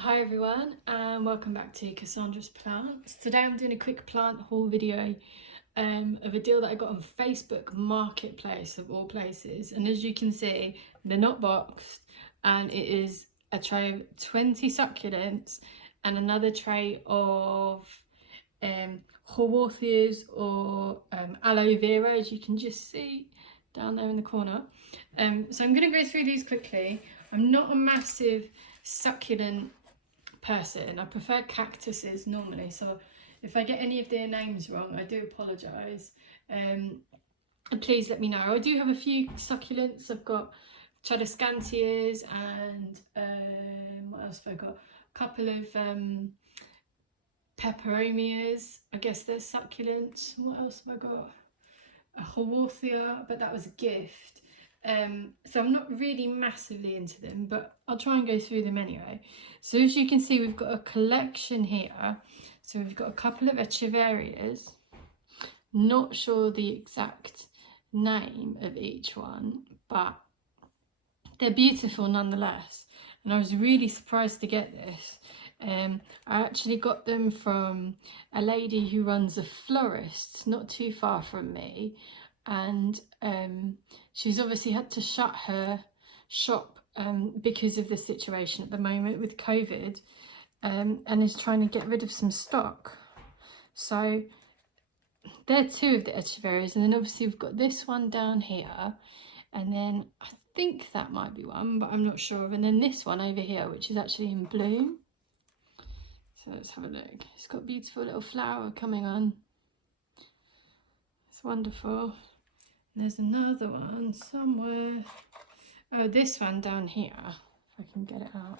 Hi everyone and welcome back to Cassandra's Plants. Today I'm doing a quick plant haul video of a deal that I got on Facebook Marketplace of all places, and as you can see they're not boxed, and it is a tray of 20 succulents and another tray of Haworthias or aloe vera, as you can just see down there in the corner. So I'm going to go through these quickly. I'm not a massive succulent person. I prefer cactuses normally, so if I get any of their names wrong I do apologise. Please let me know. I do have a few succulents. I've got Tradescantias and what else have I got? A couple of peperomias, I guess they're succulents. What else have I got? A Haworthia, but that was a gift. So I'm not really massively into them, but I'll try and go through them anyway. So as you can see, we've got a collection here. So we've got a couple of Echevarias. Not sure the exact name of each one, but they're beautiful nonetheless. And I was really surprised to get this. I actually got them from a lady who runs a florist not too far from me, and she's obviously had to shut her shop because of the situation at the moment with COVID, and is trying to get rid of some stock. So they're two of the Echevarias, and then obviously we've got this one down here, and then I think that might be one, but I'm not sure. And then this one over here, which is actually in bloom. So let's have a look. It's got a beautiful little flower coming on. It's wonderful. And there's another one somewhere. Oh, this one down here, if I can get it out.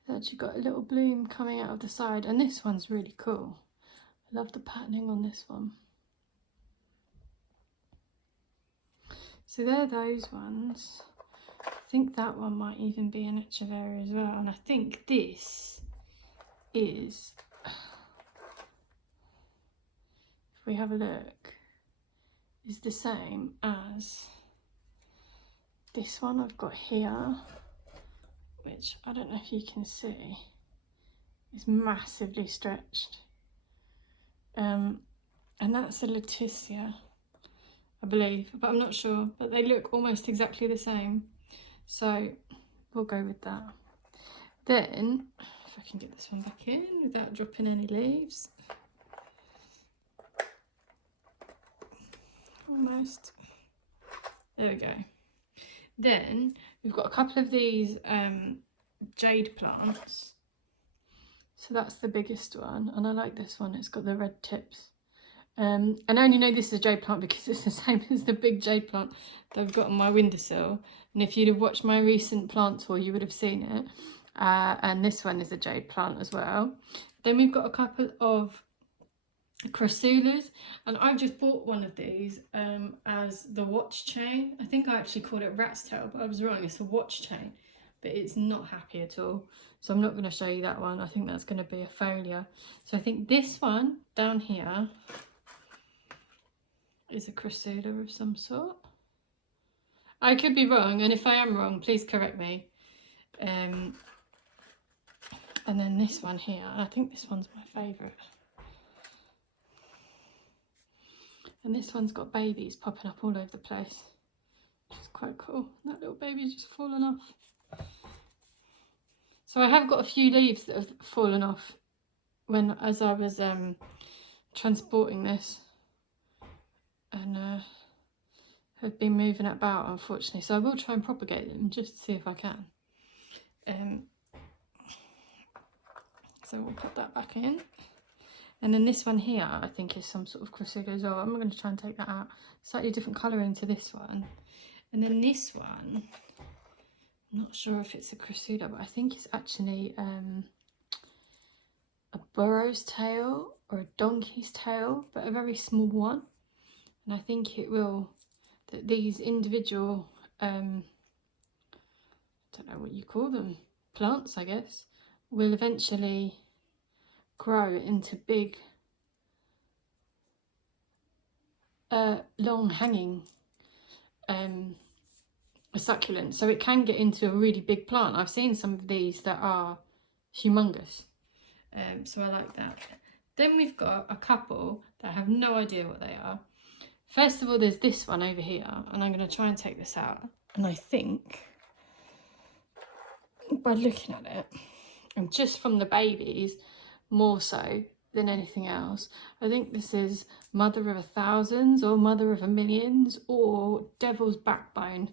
It's actually got a little bloom coming out of the side, and this one's really cool. I love the patterning on this one. So they're those ones. I think that one might even be an Echevaria as well, and I think this is, if we have a look, is the same as this one I've got here, which I don't know if you can see, is massively stretched. And that's a Leticia, I believe, but I'm not sure, but they look almost exactly the same, so we'll go with that. Then if I can get this one back in without dropping any leaves. Almost. There we go. Then we've got a couple of these Jade Plants. So that's the biggest one, and I like this one. It's got the red tips. And I only know this is a Jade Plant because it's the same as the big Jade Plant that I've got on my windowsill. And if you'd have watched my recent plant tour, you would have seen it. And this one is a Jade Plant as well. Then we've got a couple of Crassulas, and I've just bought one of these as the watch chain. I think I actually called it rat's tail, but I was wrong. It's a watch chain, but it's not happy at all, so I'm not going to show you that one. I think that's going to be a failure. So I think this one down here is a Crassula of some sort. I could be wrong, and if I am wrong, please correct me. And then this one here, I think this one's my favourite. And this one's got babies popping up all over the place, which is quite cool. That little baby's just fallen off. So I have got a few leaves that have fallen off as I was transporting this, and have been moving about, unfortunately. So I will try and propagate them just to see if I can. So we'll put that back in. And then this one here, I think, is some sort of Crassula as well. I'm going to try and take that out. Slightly different colouring to this one. And then this one, I'm not sure if it's a Crassula, but I think it's actually a burro's tail or a donkey's tail, but a very small one. And I think it will, that these individual, I don't know what you call them, plants, I guess, will eventually grow into big long hanging succulent, so it can get into a really big plant. I've seen some of these that are humongous. So I like that. Then we've got a couple that I have no idea what they are. First of all, there's this one over here, and I'm going to try and take this out. And I think, by looking at it, and just from the babies, more so than anything else, I think this is Mother of a Thousands or Mother of a Millions or Devil's Backbone,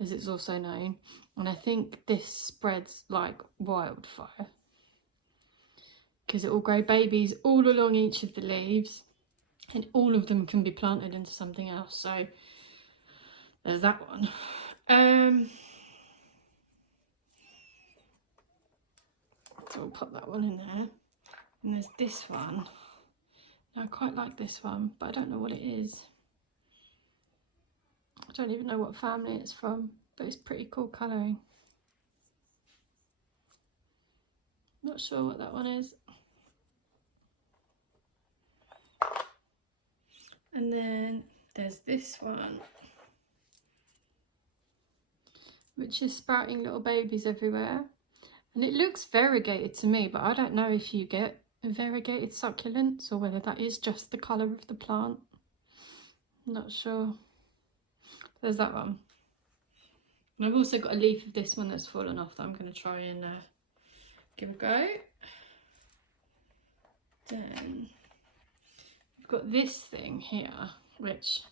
as it's also known. And I think this spreads like wildfire, because it will grow babies all along each of the leaves, and all of them can be planted into something else. So there's that one. So we'll put that one in there. And there's this one. Now I quite like this one, but I don't know what it is. I don't even know what family it's from, but it's pretty cool colouring. Not sure what that one is. And then there's this one, which is sprouting little babies everywhere. And it looks variegated to me, but I don't know if you get variegated succulents or whether that is just the colour of the plant. I'm not sure. There's that one. And I've also got a leaf of this one that's fallen off that I'm going to try and give a go. Then we've got this thing here, which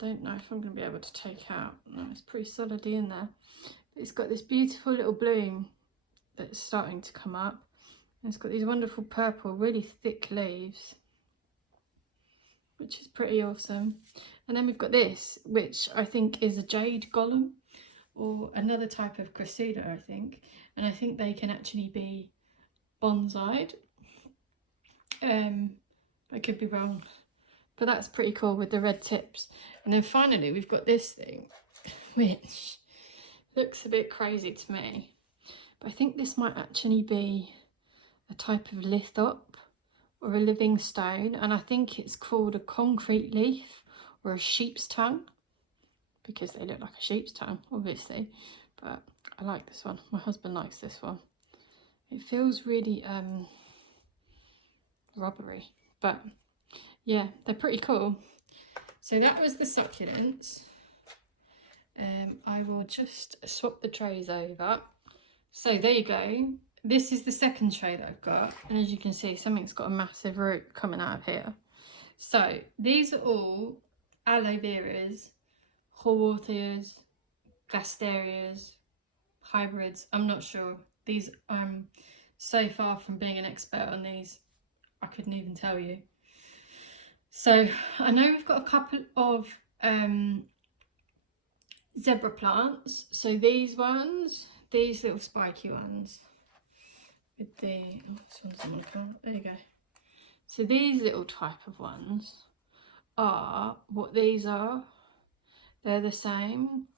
I don't know if I'm going to be able to take out. No, it's pretty solidly in there. But it's got this beautiful little bloom that's starting to come up. And it's got these wonderful purple, really thick leaves, which is pretty awesome. And then we've got this, which I think is a Jade Golem, or another type of Cressida, I think. And I think they can actually be bonsai'd. I could be wrong, but that's pretty cool with the red tips. And then finally we've got this thing, which looks a bit crazy to me, but I think this might actually be a type of lithop or a living stone, and I think it's called a concrete leaf or a sheep's tongue, because they look like a sheep's tongue, obviously. But I like this one. My husband likes this one. It feels really rubbery, but yeah, they're pretty cool. So that was the succulents. I will just swap the trays over. So there you go. This is the second tray that I've got, and as you can see, something's got a massive root coming out of here. So these are all aloe veras, Haworthias, Glasterias, hybrids. I'm not sure. These, I'm so far from being an expert on these, I couldn't even tell you. So I know we've got a couple of zebra plants. So these ones, these little spiky ones with the, oh, this one's not gonna come. There you go. So these little type of ones are what these are. They're the same.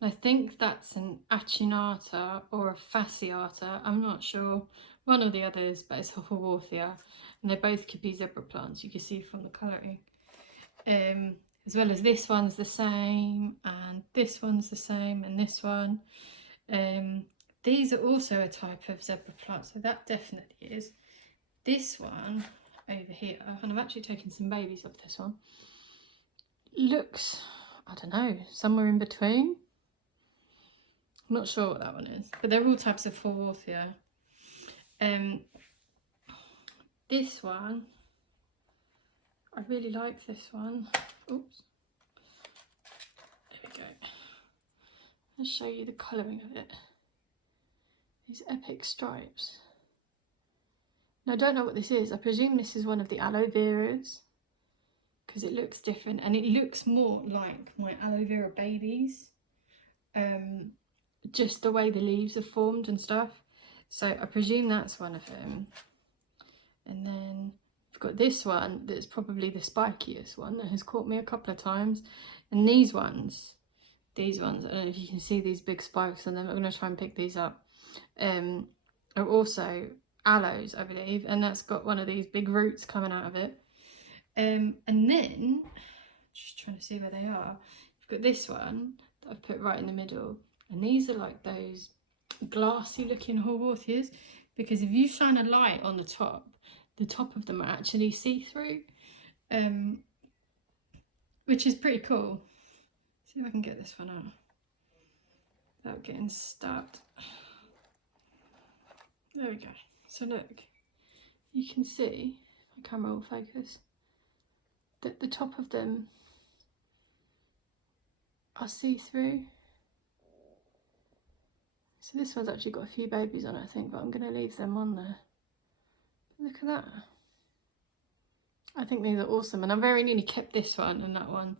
I think that's an achinata or a fasciata. I'm not sure. One or the others, but it's a Haworthia. And they both could be zebra plants, you can see from the colouring. As well as this one's the same, and this one's the same, and this one. These are also a type of zebra plant, so that definitely is. This one over here, and I've actually taken some babies off this one, looks, I don't know, somewhere in between. I'm not sure what that one is, but they're all types of Haworthia. This one, I really like this one. Oops. There we go. I'll show you the colouring of it. These epic stripes. Now I don't know what this is. I presume this is one of the aloe veras, because it looks different, and it looks more like my aloe vera babies. Just the way the leaves are formed and stuff. So I presume that's one of them. And then I've got this one that's probably the spikiest one that has caught me a couple of times. And these ones, I don't know if you can see these big spikes on them. I'm going to try and pick these up. Are also aloes, I believe, and that's got one of these big roots coming out of it. And then, just trying to see where they are, I've got this one that I've put right in the middle, and these are like those glassy looking Haworthias, because if you shine a light on the top of them are actually see-through, which is pretty cool. See if I can get this one out without getting stabbed. There we go. So look, you can see, my camera will focus, that the top of them are see-through. So this one's actually got a few babies on it, I think, but I'm going to leave them on there. Look at that. I think these are awesome, and I very nearly kept this one and that one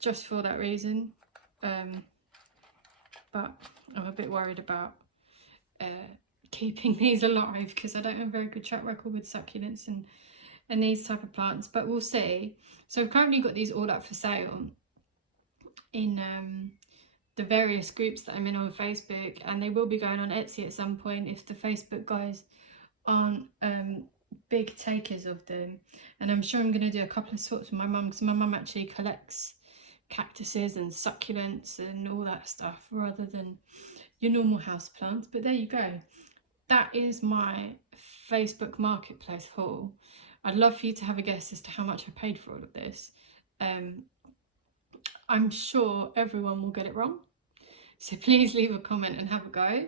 just for that reason. But I'm a bit worried about keeping these alive because I don't have a very good track record with succulents and these type of plants, but we'll see. So I've currently got these all up for sale in the various groups that I'm in on Facebook, and they will be going on Etsy at some point if the Facebook guys aren't big takers of them. And I'm sure I'm going to do a couple of sorts with my mum, because my mum actually collects cactuses and succulents and all that stuff rather than your normal house plants. But there you go, that is my Facebook marketplace haul. I'd love for you to have a guess as to how much I paid for all of this. I'm sure everyone will get it wrong, so please leave a comment and have a go.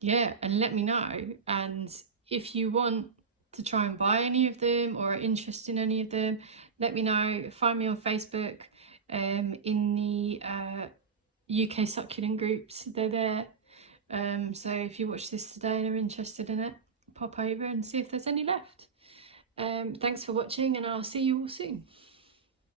Yeah, and let me know. And if you want to try and buy any of them or are interested in any of them, let me know. Find me on Facebook in the UK succulent groups, they're there. So if you watch this today and are interested in it, pop over and see if there's any left. Thanks for watching, and I'll see you all soon.